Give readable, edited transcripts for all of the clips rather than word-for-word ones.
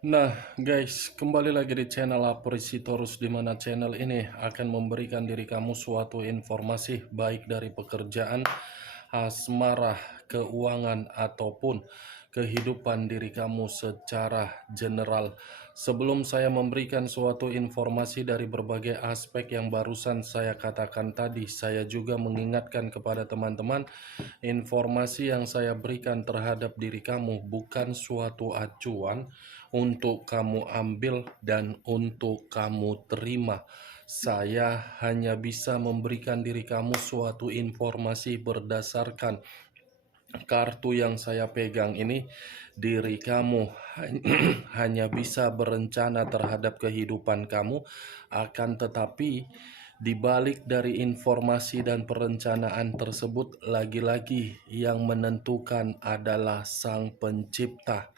Nah, guys, kembali lagi di channel Apresitorus, di mana channel ini akan memberikan diri kamu suatu informasi baik dari pekerjaan, asmara, keuangan, ataupun kehidupan diri kamu secara general. Sebelum saya memberikan suatu informasi dari berbagai aspek yang barusan saya katakan tadi, saya juga mengingatkan kepada teman-teman, informasi yang saya berikan terhadap diri kamu bukan suatu acuan untuk kamu ambil dan untuk kamu terima. Saya hanya bisa memberikan diri kamu suatu informasi berdasarkan kartu yang saya pegang ini. Diri kamu hanya bisa berencana terhadap kehidupan kamu, akan tetapi di balik dari informasi dan perencanaan tersebut, lagi-lagi yang menentukan adalah Sang Pencipta.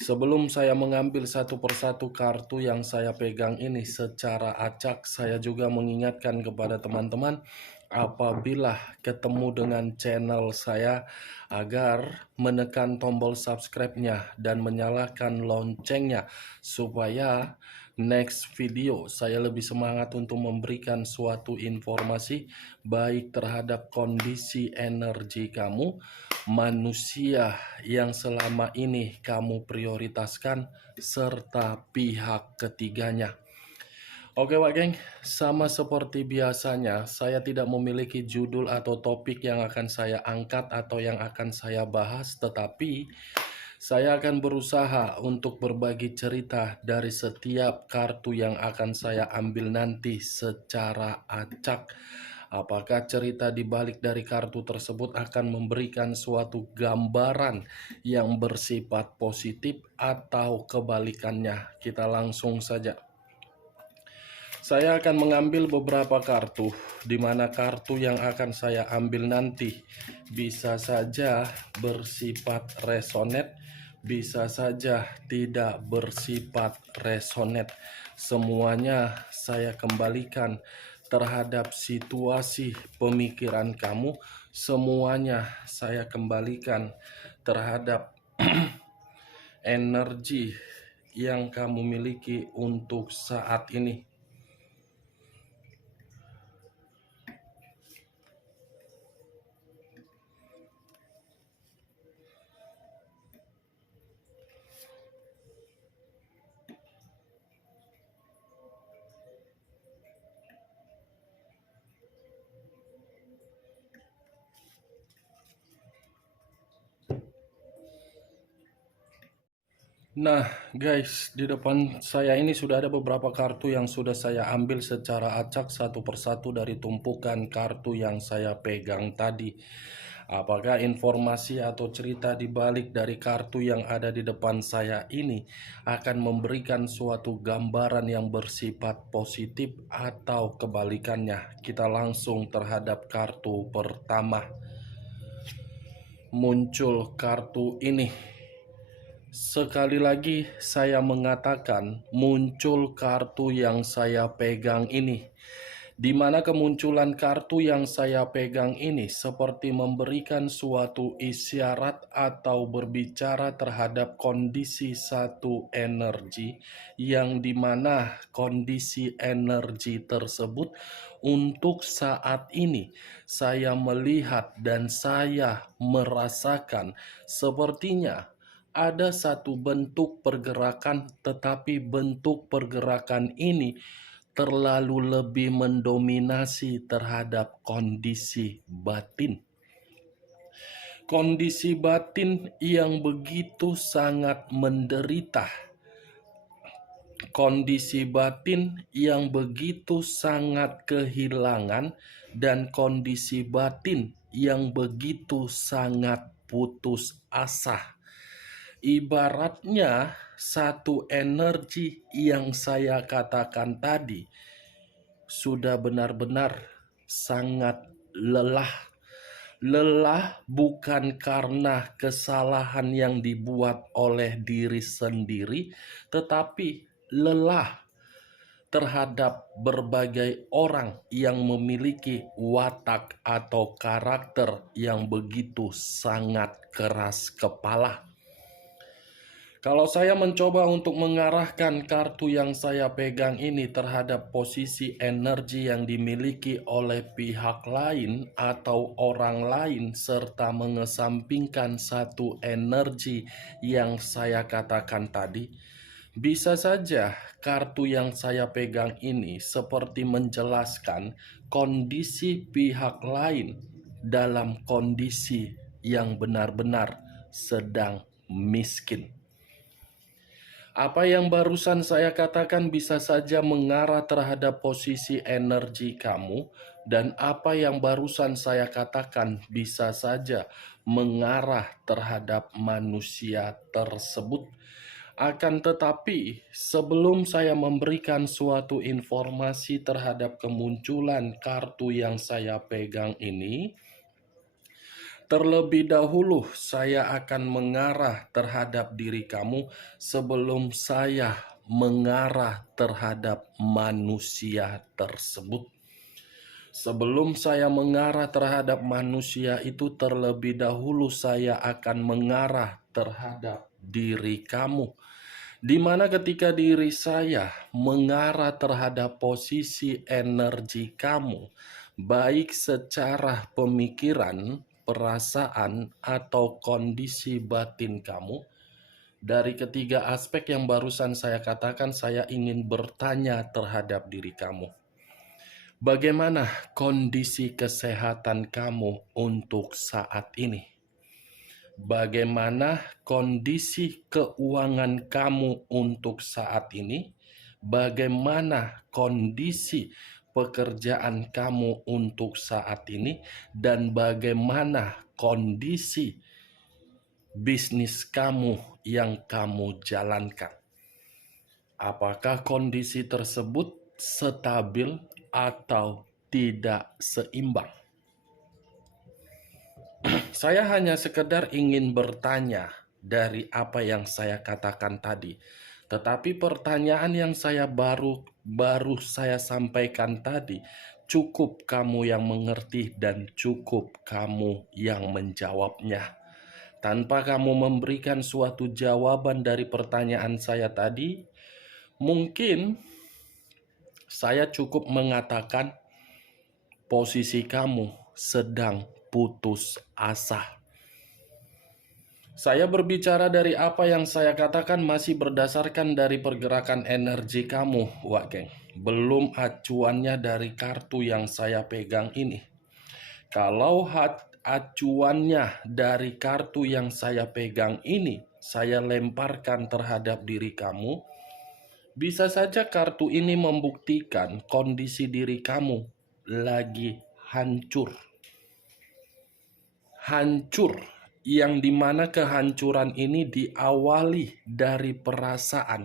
Sebelum saya mengambil satu persatu kartu yang saya pegang ini secara acak, saya juga mengingatkan kepada teman-teman, apabila ketemu dengan channel saya, agar menekan tombol subscribe-nya dan menyalakan loncengnya, supaya next video saya lebih semangat untuk memberikan suatu informasi baik terhadap kondisi energi kamu, manusia yang selama ini kamu prioritaskan, serta pihak ketiganya. Oke Wak Geng, sama seperti biasanya, saya tidak memiliki judul atau topik yang akan saya angkat atau yang akan saya bahas, tetapi saya akan berusaha untuk berbagi cerita dari setiap kartu yang akan saya ambil nanti secara acak. Apakah cerita di balik dari kartu tersebut akan memberikan suatu gambaran yang bersifat positif atau kebalikannya? Kita langsung saja. Saya akan mengambil beberapa kartu, di mana kartu yang akan saya ambil nanti bisa saja bersifat resonate, bisa saja tidak bersifat resonate. Semuanya saya kembalikan terhadap situasi pemikiran kamu, semuanya saya kembalikan terhadap energi yang kamu miliki untuk saat ini. Nah guys, di depan saya ini sudah ada beberapa kartu yang sudah saya ambil secara acak satu persatu dari tumpukan kartu yang saya pegang tadi. Apakah informasi atau cerita di balik dari kartu yang ada di depan saya ini akan memberikan suatu gambaran yang bersifat positif atau kebalikannya? Kita langsung terhadap kartu pertama. Muncul kartu ini. Sekali lagi saya mengatakan, muncul kartu yang saya pegang ini, di mana kemunculan kartu yang saya pegang ini seperti memberikan suatu isyarat atau berbicara terhadap kondisi satu energi, yang dimana kondisi energi tersebut untuk saat ini saya melihat dan saya merasakan sepertinya ada satu bentuk pergerakan, tetapi bentuk pergerakan ini terlalu lebih mendominasi terhadap kondisi batin. Kondisi batin yang begitu sangat menderita. Kondisi batin yang begitu sangat kehilangan, dan kondisi batin yang begitu sangat putus asa. Ibaratnya satu energi yang saya katakan tadi sudah benar-benar sangat lelah. Lelah bukan karena kesalahan yang dibuat oleh diri sendiri, tetapi lelah terhadap berbagai orang yang memiliki watak atau karakter yang begitu sangat keras kepala. Kalau saya mencoba untuk mengarahkan kartu yang saya pegang ini terhadap posisi energi yang dimiliki oleh pihak lain atau orang lain, serta mengesampingkan satu energi yang saya katakan tadi, bisa saja kartu yang saya pegang ini seperti menjelaskan kondisi pihak lain dalam kondisi yang benar-benar sedang miskin. Apa yang barusan saya katakan bisa saja mengarah terhadap posisi energi kamu, dan apa yang barusan saya katakan bisa saja mengarah terhadap manusia tersebut. Akan tetapi, sebelum saya memberikan suatu informasi terhadap kemunculan kartu yang saya pegang ini, terlebih dahulu saya akan mengarah terhadap diri kamu sebelum saya mengarah terhadap manusia tersebut. Sebelum saya mengarah terhadap manusia itu, terlebih dahulu saya akan mengarah terhadap diri kamu. Di mana ketika diri saya mengarah terhadap posisi energi kamu, baik secara pemikiran, perasaan, atau kondisi batin kamu, dari ketiga aspek yang barusan saya katakan, saya ingin bertanya terhadap diri kamu. Bagaimana kondisi kesehatan kamu untuk saat ini? Bagaimana kondisi keuangan kamu untuk saat ini? Bagaimana kondisi pekerjaan kamu untuk saat ini? Dan bagaimana kondisi bisnis kamu yang kamu jalankan? Apakah kondisi tersebut stabil atau tidak seimbang? Saya hanya sekedar ingin bertanya dari apa yang saya katakan tadi. Tetapi pertanyaan yang saya baru saya sampaikan tadi, cukup kamu yang mengerti dan cukup kamu yang menjawabnya. Tanpa kamu memberikan suatu jawaban dari pertanyaan saya tadi, mungkin saya cukup mengatakan posisi kamu sedang putus asa. Saya berbicara dari apa yang saya katakan masih berdasarkan dari pergerakan energi kamu, Wak Geng. Belum acuannya dari kartu yang saya pegang ini. Kalau acuannya dari kartu yang saya pegang ini, saya lemparkan terhadap diri kamu, bisa saja kartu ini membuktikan kondisi diri kamu lagi hancur. Hancur, yang dimana kehancuran ini diawali dari perasaan.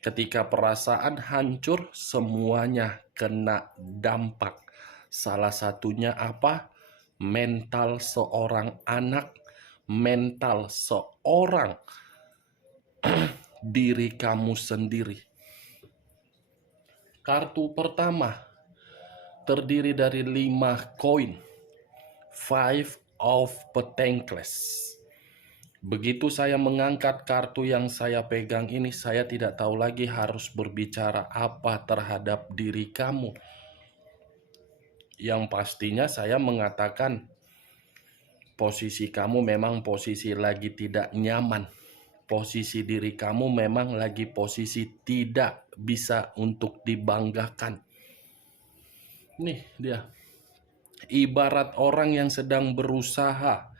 Ketika perasaan hancur, semuanya kena dampak. Salah satunya apa? Mental seorang anak, mental seorang diri kamu sendiri. Kartu pertama terdiri dari 5 koin. 5 of Pentacles. Begitu saya mengangkat kartu yang saya pegang ini, saya tidak tahu lagi harus berbicara apa terhadap diri kamu. Yang pastinya saya mengatakan posisi kamu memang posisi lagi tidak nyaman. Posisi diri kamu memang lagi posisi tidak bisa untuk dibanggakan. Nih dia. Ibarat orang yang sedang berusaha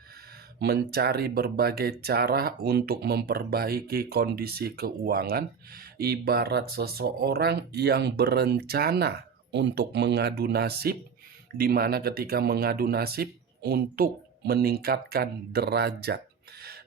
mencari berbagai cara untuk memperbaiki kondisi keuangan, ibarat seseorang yang berencana untuk mengadu nasib, di mana ketika mengadu nasib untuk meningkatkan derajat.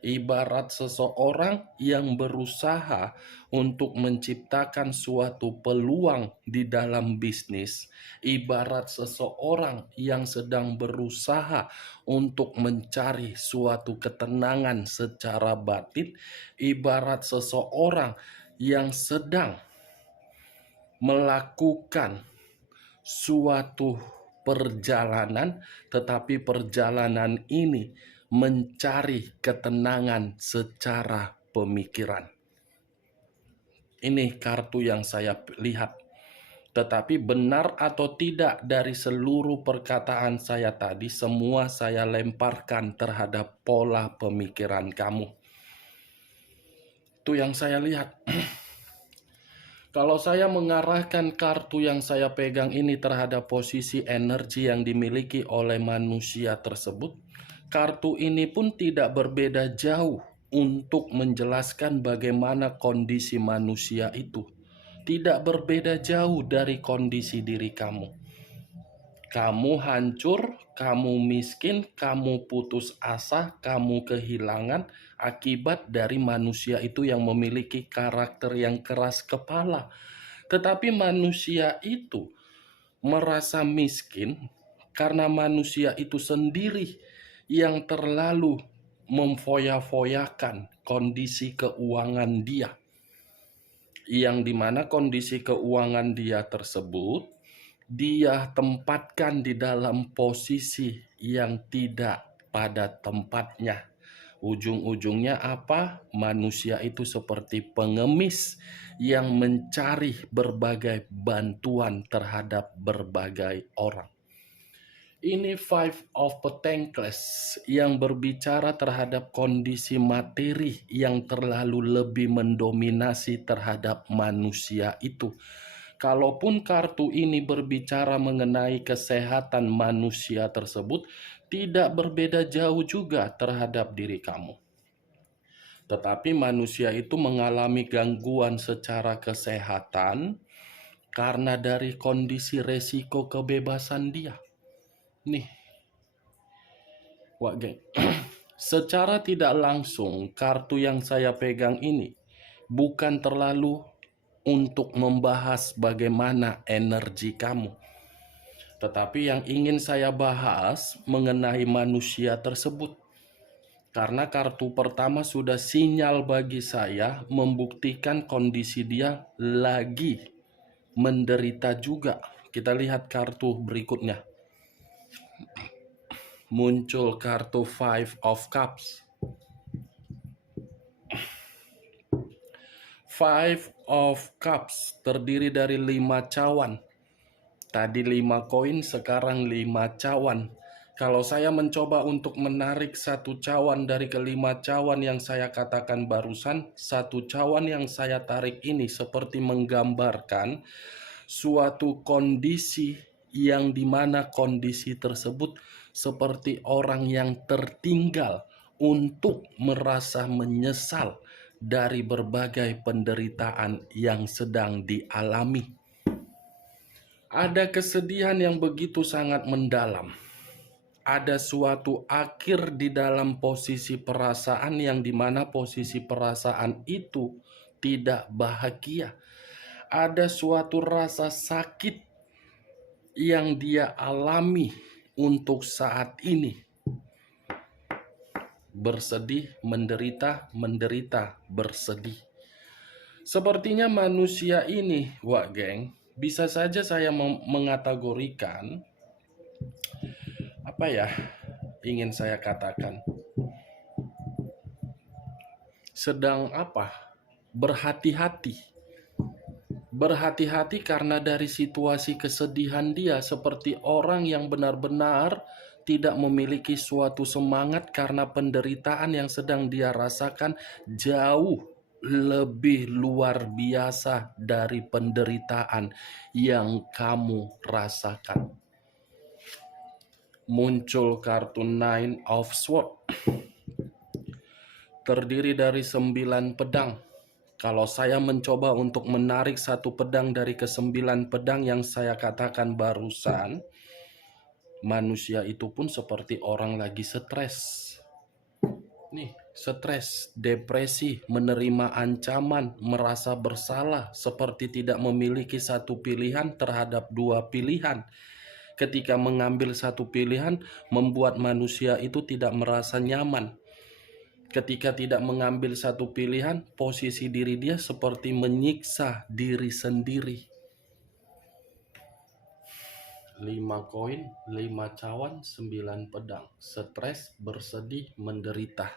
Ibarat seseorang yang berusaha untuk menciptakan suatu peluang di dalam bisnis. Ibarat seseorang yang sedang berusaha untuk mencari suatu ketenangan secara batin. Ibarat seseorang yang sedang melakukan suatu perjalanan, tetapi perjalanan ini mencari ketenangan secara pemikiran. Ini kartu yang saya lihat. Tetapi benar atau tidak dari seluruh perkataan saya tadi, semua saya lemparkan terhadap pola pemikiran kamu. Itu yang saya lihat. Kalau saya mengarahkan kartu yang saya pegang ini terhadap posisi energi yang dimiliki oleh manusia tersebut, kartu ini pun tidak berbeda jauh untuk menjelaskan bagaimana kondisi manusia itu. Tidak berbeda jauh dari kondisi diri kamu. Kamu hancur, kamu miskin, kamu putus asa, kamu kehilangan akibat dari manusia itu yang memiliki karakter yang keras kepala. Tetapi manusia itu merasa miskin karena manusia itu sendiri yang terlalu memfoya-foyakan kondisi keuangan dia. Yang dimana kondisi keuangan dia tersebut dia tempatkan di dalam posisi yang tidak pada tempatnya. Ujung-ujungnya apa? Manusia itu seperti pengemis yang mencari berbagai bantuan terhadap berbagai orang. Ini Five of Pentacles yang berbicara terhadap kondisi materi yang terlalu lebih mendominasi terhadap manusia itu. Kalaupun kartu ini berbicara mengenai kesehatan manusia tersebut, tidak berbeda jauh juga terhadap diri kamu. Tetapi manusia itu mengalami gangguan secara kesehatan karena dari kondisi resiko kebebasan dia. Nih, wah geng. Secara tidak langsung, kartu yang saya pegang ini bukan terlalu untuk membahas bagaimana energi kamu. Tetapi yang ingin saya bahas mengenai manusia tersebut. Karena kartu pertama sudah sinyal bagi saya membuktikan kondisi dia lagi menderita juga. Kita lihat kartu berikutnya. Muncul kartu Five of Cups. Five of Cups terdiri dari 5 cawan. Tadi 5 koin, sekarang 5 cawan. Kalau saya mencoba untuk menarik satu cawan dari kelima cawan yang saya katakan barusan, satu cawan yang saya tarik ini seperti menggambarkan suatu kondisi yang dimana kondisi tersebut seperti orang yang tertinggal untuk merasa menyesal dari berbagai penderitaan yang sedang dialami. Ada kesedihan yang begitu sangat mendalam. Ada suatu akhir di dalam posisi perasaan yang dimana posisi perasaan itu tidak bahagia. Ada suatu rasa sakit yang dia alami untuk saat ini. Bersedih, menderita, menderita, bersedih. Sepertinya manusia ini, wak geng, bisa saja saya mengategorikan, apa ya, ingin saya katakan, sedang apa? Berhati-hati. Berhati-hati karena dari situasi kesedihan dia seperti orang yang benar-benar tidak memiliki suatu semangat karena penderitaan yang sedang dia rasakan jauh lebih luar biasa dari penderitaan yang kamu rasakan. Muncul kartu Nine of Swords. Terdiri dari 9 pedang. Kalau saya mencoba untuk menarik satu pedang dari ke-9 pedang yang saya katakan barusan, manusia itu pun seperti orang lagi stres. Nih, stres, depresi, menerima ancaman, merasa bersalah, seperti tidak memiliki satu pilihan terhadap 2 pilihan. Ketika mengambil satu pilihan, membuat manusia itu tidak merasa nyaman. Ketika tidak mengambil satu pilihan, posisi diri dia seperti menyiksa diri sendiri. 5 koin, 5 cawan, 9 pedang. Stres, bersedih, menderita.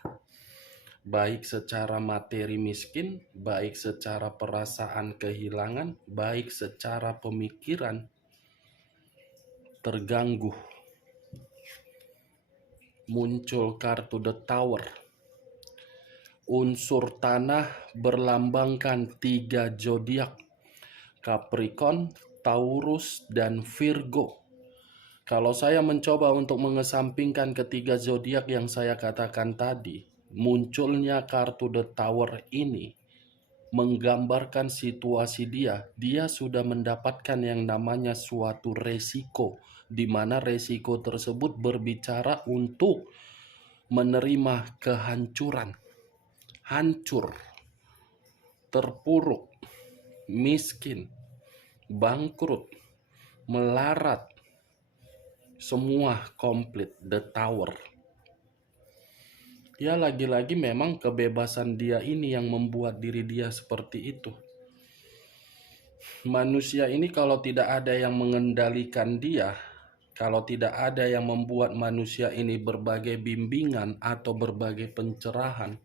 baik secara materi miskin, baik secara perasaan kehilangan, baik secara pemikiran terganggu. Muncul kartu The Tower. Unsur tanah berlambangkan 3 zodiak, Capricorn, Taurus, dan Virgo. Kalau saya mencoba untuk mengesampingkan ketiga zodiak yang saya katakan tadi, munculnya kartu The Tower ini menggambarkan situasi dia sudah mendapatkan yang namanya suatu resiko, di mana resiko tersebut berbicara untuk menerima kehancuran, hancur, terpuruk, miskin, bangkrut, melarat, semua komplit, The Tower. Ya, lagi-lagi memang kebebasan dia ini yang membuat diri dia seperti itu. Manusia ini kalau tidak ada yang mengendalikan dia, kalau tidak ada yang membuat manusia ini berbagai bimbingan atau berbagai pencerahan,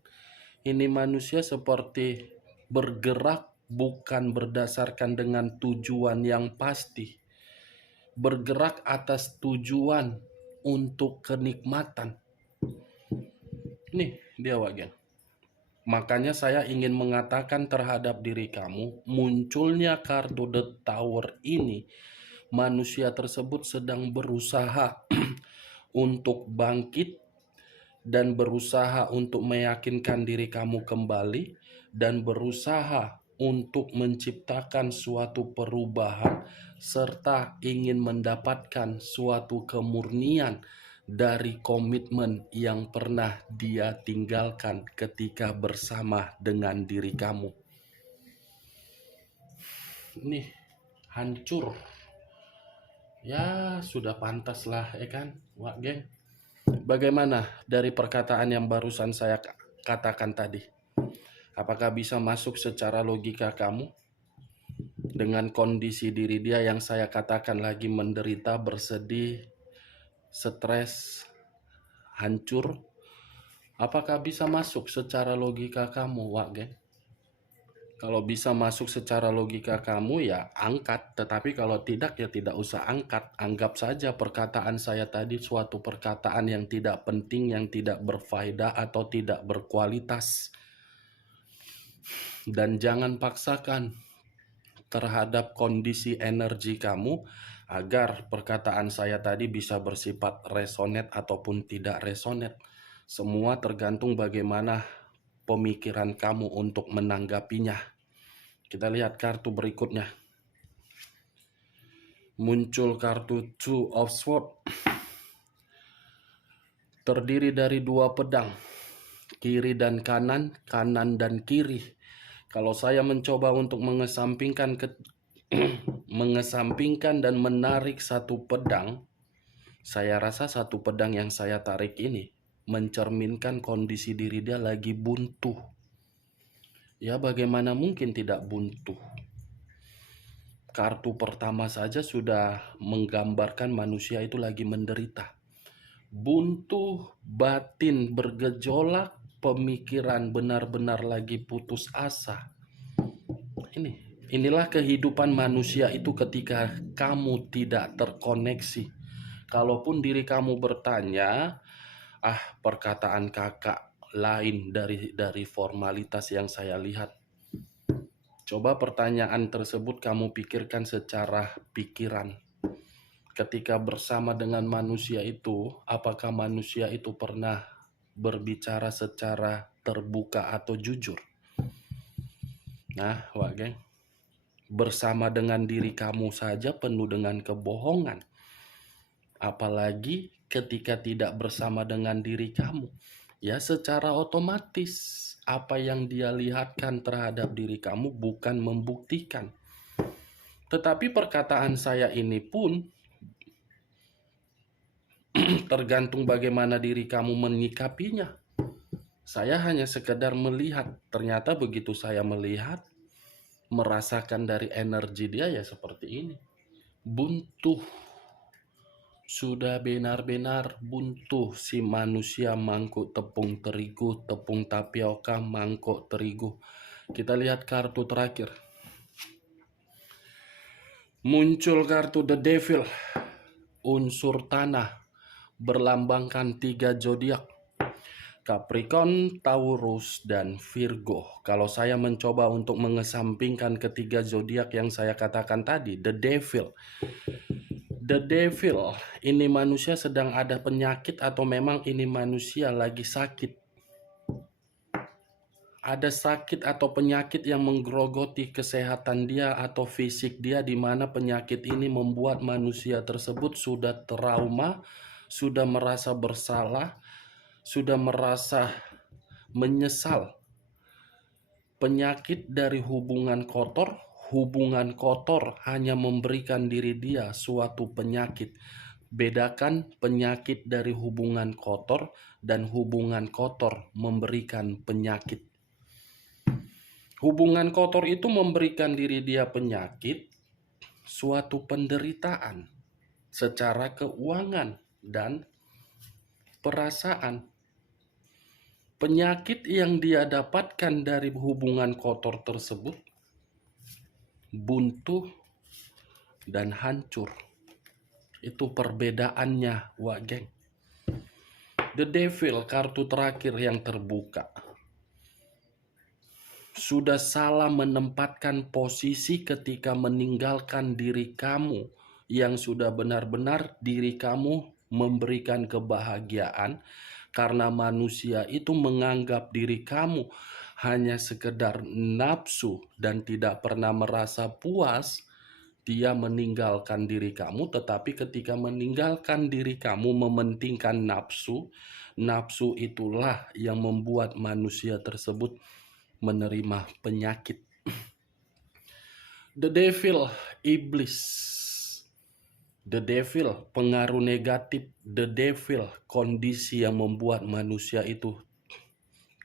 ini manusia seperti bergerak bukan berdasarkan dengan tujuan yang pasti, bergerak atas tujuan untuk kenikmatan. Nih dia wagen. Makanya saya ingin mengatakan terhadap diri kamu, munculnya kartu The Tower ini, manusia tersebut sedang berusaha untuk bangkit dan berusaha untuk meyakinkan diri kamu kembali dan berusaha untuk menciptakan suatu perubahan serta ingin mendapatkan suatu kemurnian dari komitmen yang pernah dia tinggalkan ketika bersama dengan diri kamu. Nih, hancur. Ya, sudah pantas lah, ya kan, Wak Geng? Bagaimana dari perkataan yang barusan saya katakan tadi? Apakah bisa masuk secara logika kamu? Dengan kondisi diri dia yang saya katakan lagi menderita, bersedih, stres, hancur, apakah bisa masuk secara logika kamu, Wak Gen? Kalau bisa masuk secara logika kamu ya angkat, tetapi kalau tidak ya tidak usah angkat. Anggap saja perkataan saya tadi suatu perkataan yang tidak penting, yang tidak berfaedah atau tidak berkualitas. Dan jangan paksakan terhadap kondisi energi kamu agar perkataan saya tadi bisa bersifat resonate ataupun tidak resonate. Semua tergantung bagaimana pemikiran kamu untuk menanggapinya. Kita lihat kartu berikutnya. Muncul kartu Two of Swords. Terdiri dari 2 pedang, kiri dan kanan, kanan dan kiri. Kalau saya mencoba untuk mengesampingkan dan menarik satu pedang, saya rasa satu pedang yang saya tarik ini mencerminkan kondisi diri dia lagi buntu. Ya, bagaimana mungkin tidak buntu? Kartu pertama saja sudah menggambarkan manusia itu lagi menderita. Buntu, batin bergejolak, pemikiran benar-benar lagi putus asa. Inilah kehidupan manusia itu ketika kamu tidak terkoneksi. Kalaupun diri kamu bertanya, perkataan kakak lain dari formalitas yang saya lihat. Coba pertanyaan tersebut kamu pikirkan secara pikiran. Ketika bersama dengan manusia itu, apakah manusia itu pernah berbicara secara terbuka atau jujur? Nah, Wak Geng, bersama dengan diri kamu saja penuh dengan kebohongan. Apalagi ketika tidak bersama dengan diri kamu. Ya, secara otomatis apa yang dia lihatkan terhadap diri kamu bukan membuktikan. Tetapi perkataan saya ini pun tergantung bagaimana diri kamu menyikapinya. Saya hanya sekedar melihat. Ternyata begitu saya melihat, merasakan dari energi dia ya seperti ini. Buntu. Sudah benar-benar buntu si manusia mangkuk tepung terigu, tepung tapioka, mangkuk terigu. Kita lihat kartu terakhir. Muncul kartu The Devil, unsur tanah, berlambangkan 3 zodiak. Capricorn, Taurus, dan Virgo. Kalau saya mencoba untuk mengesampingkan ketiga zodiak yang saya katakan tadi, The Devil. The Devil, ini manusia sedang ada penyakit atau memang ini manusia lagi sakit? Ada sakit atau penyakit yang menggerogoti kesehatan dia atau fisik dia, di mana penyakit ini membuat manusia tersebut sudah trauma, sudah merasa bersalah, sudah merasa menyesal. Penyakit dari hubungan kotor hanya memberikan diri dia suatu penyakit. Bedakan penyakit dari hubungan kotor dan hubungan kotor memberikan penyakit. Hubungan kotor itu memberikan diri dia penyakit, suatu penderitaan secara keuangan dan perasaan. Penyakit yang dia dapatkan dari hubungan kotor tersebut buntu dan hancur. Itu perbedaannya, wak geng. The Devil, kartu terakhir yang terbuka, sudah salah menempatkan posisi ketika meninggalkan diri kamu yang sudah benar-benar diri kamu memberikan kebahagiaan, karena manusia itu menganggap diri kamu hanya sekedar nafsu dan tidak pernah merasa puas. Dia meninggalkan diri kamu, tetapi ketika meninggalkan diri kamu mementingkan nafsu, nafsu itulah yang membuat manusia tersebut menerima penyakit. The Devil, iblis. The Devil, pengaruh negatif. The Devil, kondisi yang membuat manusia itu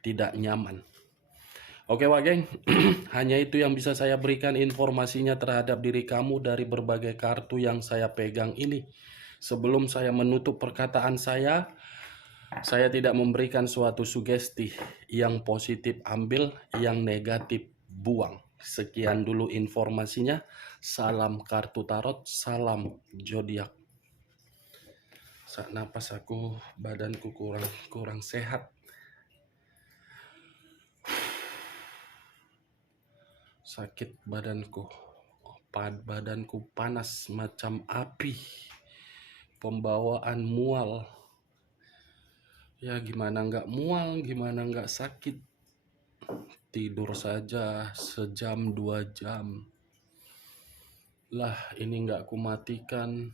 tidak nyaman. Oke wak geng, hanya itu yang bisa saya berikan informasinya terhadap diri kamu dari berbagai kartu yang saya pegang ini. Sebelum saya menutup perkataan saya tidak memberikan suatu sugesti. Yang positif ambil, yang negatif buang. Sekian dulu informasinya. Salam kartu tarot, salam zodiak. Sak napas aku, badanku kurang sehat. Sakit badanku. Badanku panas macam api. Pembawaan mual. Ya gimana nggak mual, gimana nggak sakit. Tidur saja sejam 2 jam. Lah ini nggak kumatikan.